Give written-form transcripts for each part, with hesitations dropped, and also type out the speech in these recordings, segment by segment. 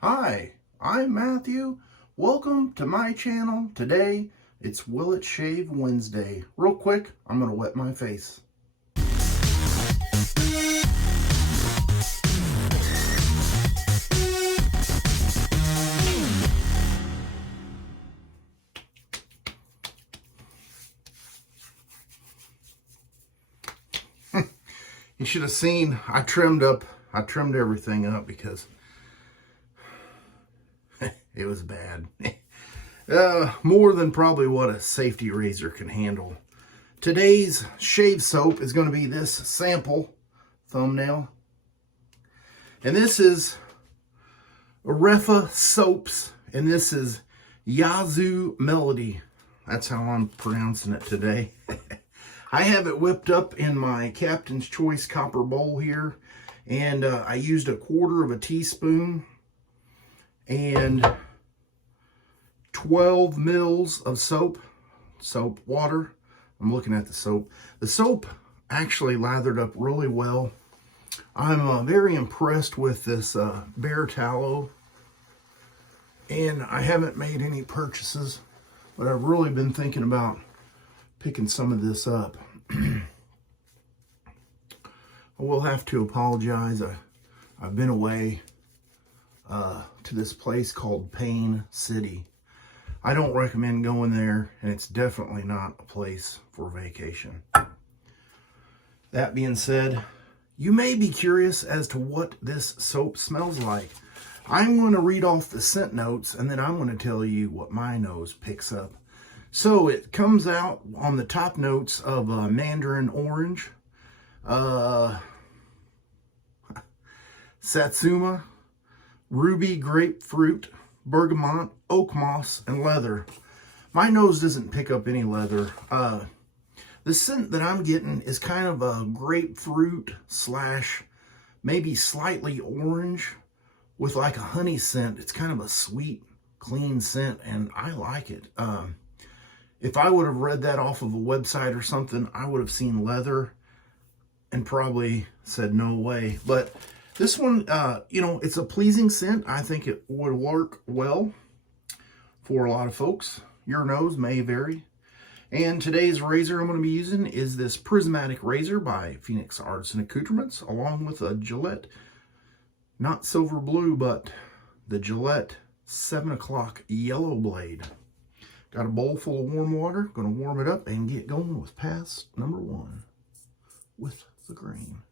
Hi, I'm Matthew. Welcome to my channel. Today, it's Will It Shave Wednesday. Real quick, I'm going to wet my face. You should have seen, I trimmed everything up because it was bad. More than probably what a safety razor can handle. Today's shave soap is going to be this sample thumbnail. And this is Areffa Soaps. And this is Yazoo Melody. That's how I'm pronouncing it today. I have it whipped up in my Captain's Choice copper bowl here. And I used 1/4 teaspoon and 12 mils of soap water. I'm looking at the soap. The soap actually lathered up really well. I'm very impressed with this Bear tallow. And I haven't made any purchases, but I've really been thinking about picking some of this up. I will have to apologize. I've been away to this place called Pain City. I don't recommend going there, and it's definitely not a place for vacation. That being said, you may be curious as to what this soap smells like. I'm going to read off the scent notes, and then I'm going to tell you what my nose picks up. So it comes out on the top notes of mandarin orange, satsuma, ruby grapefruit, bergamot, oak moss, and leather. My nose doesn't pick up any leather. The scent that I'm getting is kind of a grapefruit slash maybe slightly orange with like a honey scent. It's kind of a sweet, clean scent, and I like it. If I would have read that off of a website or something, I would have seen leather and probably said no way. But this one, it's a pleasing scent. I think it would work well for a lot of folks. Your nose may vary. And today's razor I'm going to be using is this Prismatic Razor by Phoenix Artisan Accoutrements, along with a Gillette, not silver blue, but the Gillette 7 o'clock yellow blade. Got a bowl full of warm water. Going to warm it up and get going with pass number 1 with the grain.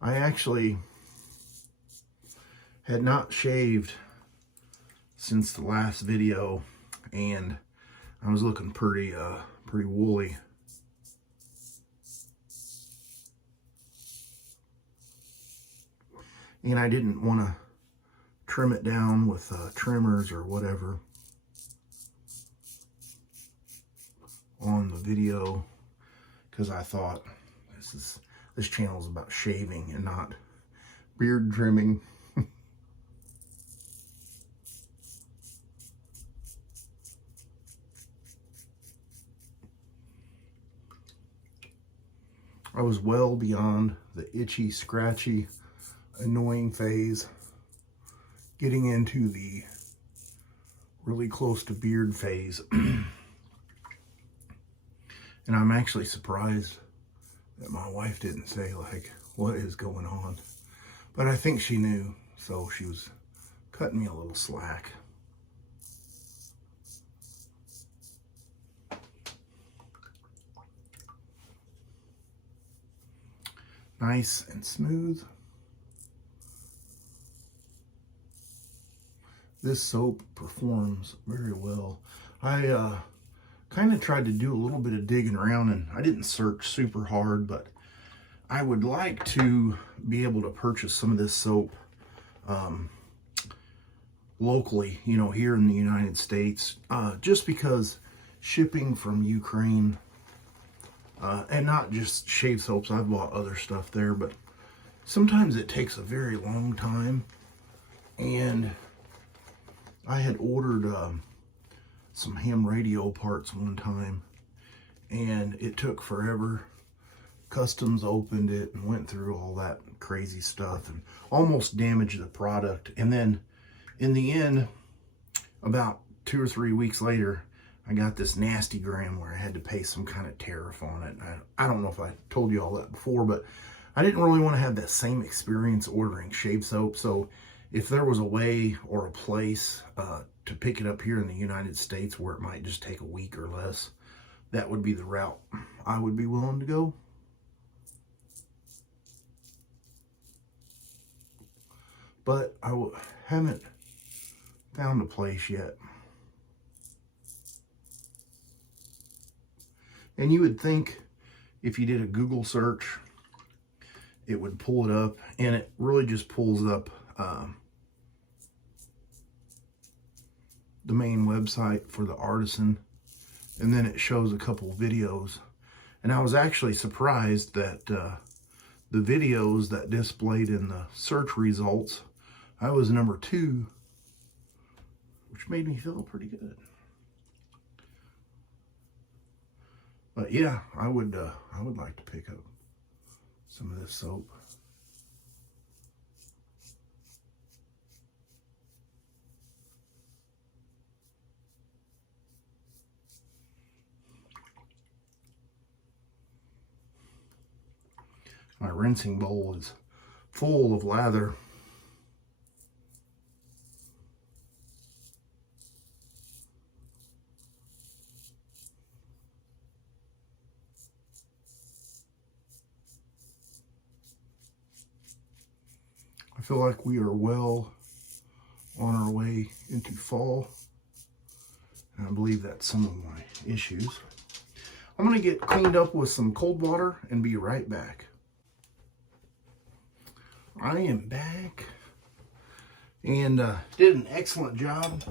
I actually had not shaved since the last video, and I was looking pretty woolly. And I didn't want to trim it down with trimmers or whatever on the video, because I thought this channel is about shaving and not beard trimming. I was well beyond the itchy, scratchy, annoying phase, getting into the really close to beard phase. And I'm actually surprised that my wife didn't say, like, what is going on? But I think she knew, so she was cutting me a little slack. Nice and smooth. This soap performs very well. I kind of tried to do a little bit of digging around, and I didn't search super hard, but I would like to be able to purchase some of this soap locally, here in the United States, just because shipping from Ukraine, and not just shave soaps, I've bought other stuff there, but sometimes it takes a very long time. And I had ordered some ham radio parts one time, and it took forever. customs opened it and went through all that crazy stuff and almost damaged the product. And then in the end, about 2 or 3 weeks later, I got this nasty gram where I had to pay some kind of tariff on it. I don't know if I told you all that before, but I didn't really want to have that same experience ordering shave soap. So if there was a way or a place to pick it up here in the United States where it might just take a week or less, that would be the route I would be willing to go. But I haven't found a place yet. And you would think if you did a Google search, it would pull it up, and it really just pulls up the main website for the Artisan, and then it shows a couple videos. And I was actually surprised that the videos that displayed in the search results, I was number 2, which made me feel pretty good. But yeah, I would like to pick up some of this soap. My rinsing bowl is full of lather. I feel like we are well on our way into fall, and I believe that's some of my issues. I'm going to get cleaned up with some cold water and be right back. I am back and did an excellent job.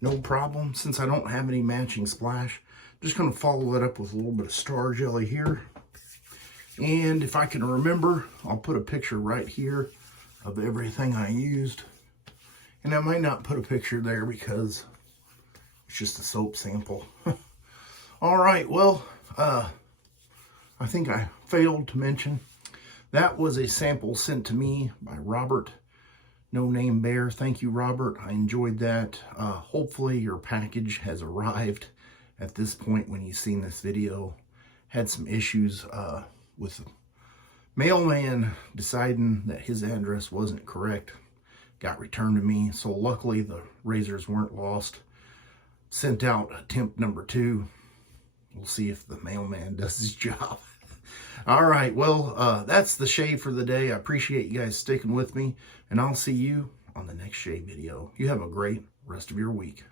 No problem. Since I don't have any matching splash, just going to follow that up with a little bit of Star Jelly here. And if I can remember, I'll put a picture right here of everything I used. And I might not put a picture there because it's just a soap sample. All right, well, I think I failed to mention that was a sample sent to me by Robert, No Name Bear. Thank you, Robert. I enjoyed that. Hopefully your package has arrived at this point when you've seen this video. Had some issues with the mailman deciding that his address wasn't correct. Got returned to me. So luckily the razors weren't lost. Sent out attempt number 2. We'll see if the mailman does his job. All right, well, that's the shave for the day. I appreciate you guys sticking with me, and I'll see you on the next shave video. You have a great rest of your week.